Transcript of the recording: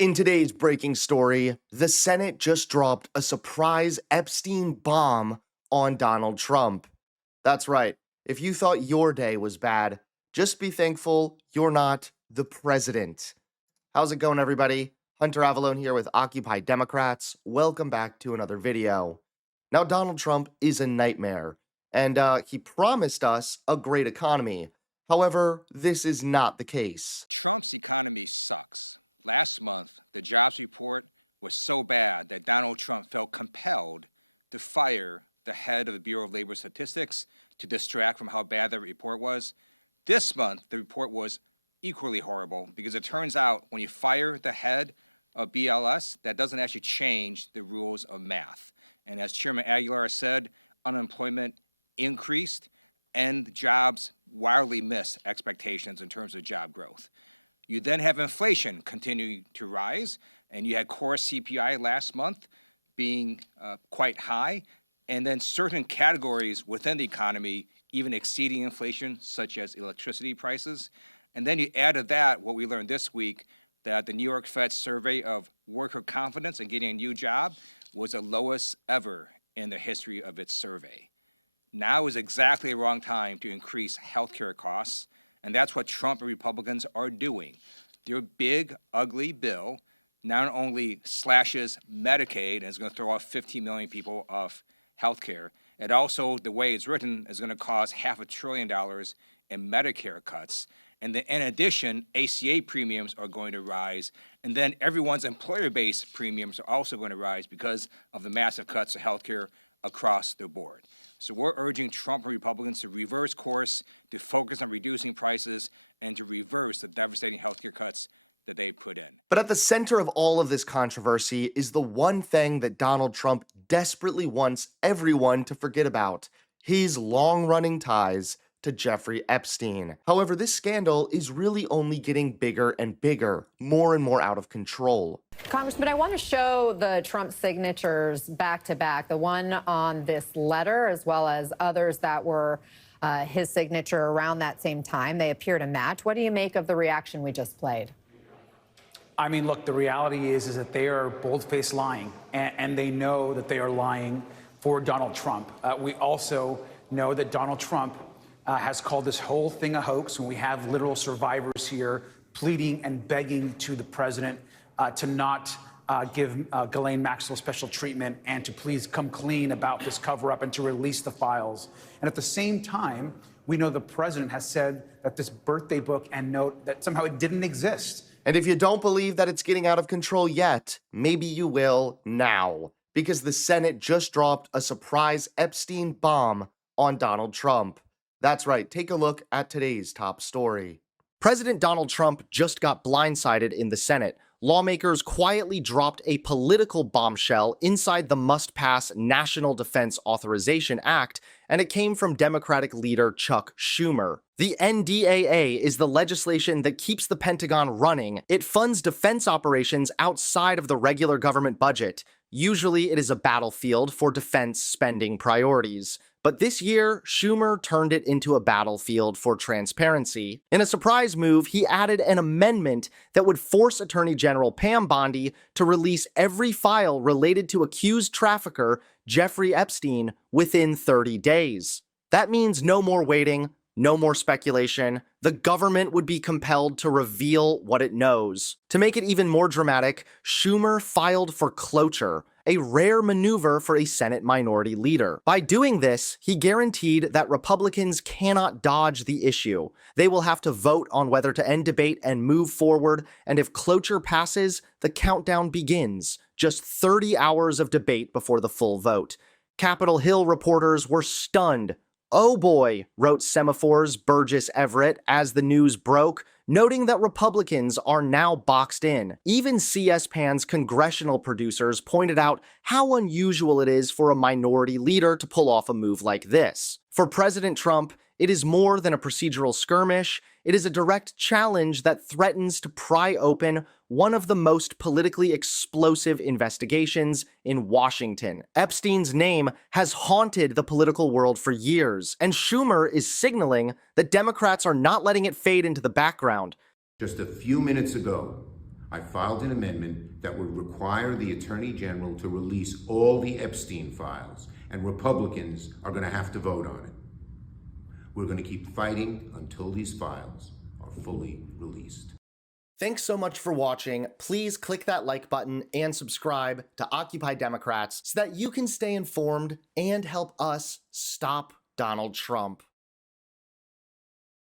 In today's breaking story, the Senate just dropped a surprise Epstein bomb on Donald Trump. That's right. If you thought your day was bad, just be thankful you're not the president. How's it going, everybody? Hunter Avalone here with Occupy Democrats. Welcome back to another video. Now, Donald Trump is a nightmare, and he promised us a great economy. However, this is not the case. Trump's economy sucks. Last month, the jobs report was so bad that Donald Trump felt compelled to fire the head of the Bureau of Labor Statistics to distract from how bad the report was. This month, the report was equally horrible because it turns out when you fire the head of BLS, that doesn't actually change the rules of math. And as Chairman Aguilar said, unemployment increased and jobs wildly missed expectations in terms of job growth. You then have inflation continue to rise, and you had core CPI last month being quite high, and then certain categories within the economy even exceeding inflation, such as electricity prices. And then you add to that what we learned this week, that the New York Fed survey of worker confidence in getting a new job was the lowest ever in the history of its survey. Now is exactly the wrong time to increase healthcare costs, and that's what Trump and Republicans are doing. Their big, ugly bill not only slashes Medicaid and is going to throw off 15 million people off health care, it also, the way it's written, is going to cause $500 billion in Medicare cuts. And then in addition, ACA premiums are going to rise, and then everyone's employer-based premiums are also going to rise because of the massive cuts to health care across the board. So we're urging Trump and Republicans to reverse course, to focus on reducing prices, and to reverse the devastating healthcare cuts that they put in. But at the center of all of this controversy is the one thing that Donald Trump desperately wants everyone to forget about: his long-running ties to Jeffrey Epstein. However, this scandal is really only getting bigger and bigger, more and more out of control. Congressman, I want to show the Trump signatures back to back, the one on this letter as well as others that were his signature around that same time. They appear to match. What do you make of the reaction we just played? I mean, look, the reality is that they are bold-faced lying, and they know that they are lying for Donald Trump. We also know that Donald Trump has called this whole thing a hoax, and we have literal survivors here pleading and begging to the president to not give Ghislaine Maxwell special treatment and to please come clean about this cover-up and to release the files. And at the same time, we know the president has said that this birthday book and note, that somehow it didn't exist. And if you don't believe that it's getting out of control yet, maybe you will now, because the Senate just dropped a surprise Epstein bomb on Donald Trump. That's right, take a look at today's top story. President Donald Trump just got blindsided in the Senate. Lawmakers quietly dropped a political bombshell inside the must-pass National Defense Authorization Act, and it came from Democratic leader Chuck Schumer. The NDAA is the legislation that keeps the Pentagon running. It funds defense operations outside of the regular government budget. Usually it is a battlefield for defense spending priorities. But this year, Schumer turned it into a battlefield for transparency. In a surprise move, he added an amendment that would force Attorney General Pam Bondi to release every file related to accused trafficker Jeffrey Epstein within 30 days. That means no more waiting, no more speculation. The government would be compelled to reveal what it knows. To make it even more dramatic, Schumer filed for cloture, a rare maneuver for a Senate minority leader. By doing this, he guaranteed that Republicans cannot dodge the issue. They will have to vote on whether to end debate and move forward, and if cloture passes, the countdown begins, just 30 hours of debate before the full vote. Capitol Hill reporters were stunned. "Oh boy," wrote Semaphor's Burgess Everett as the news broke, noting that Republicans are now boxed in. Even CS-PAN's congressional producers pointed out how unusual it is for a minority leader to pull off a move like this. For President Trump, it is more than a procedural skirmish. It is a direct challenge that threatens to pry open one of the most politically explosive investigations in Washington. Epstein's name has haunted the political world for years, and Schumer is signaling that Democrats are not letting it fade into the background. Just a few minutes ago, I filed an amendment that would require the Attorney General to release all the Epstein files, and Republicans are going to have to vote on it. We're going to keep fighting until these files are fully released. Thanks so much for watching. Please click that like button and subscribe to Occupy Democrats so that you can stay informed and help us stop Donald Trump.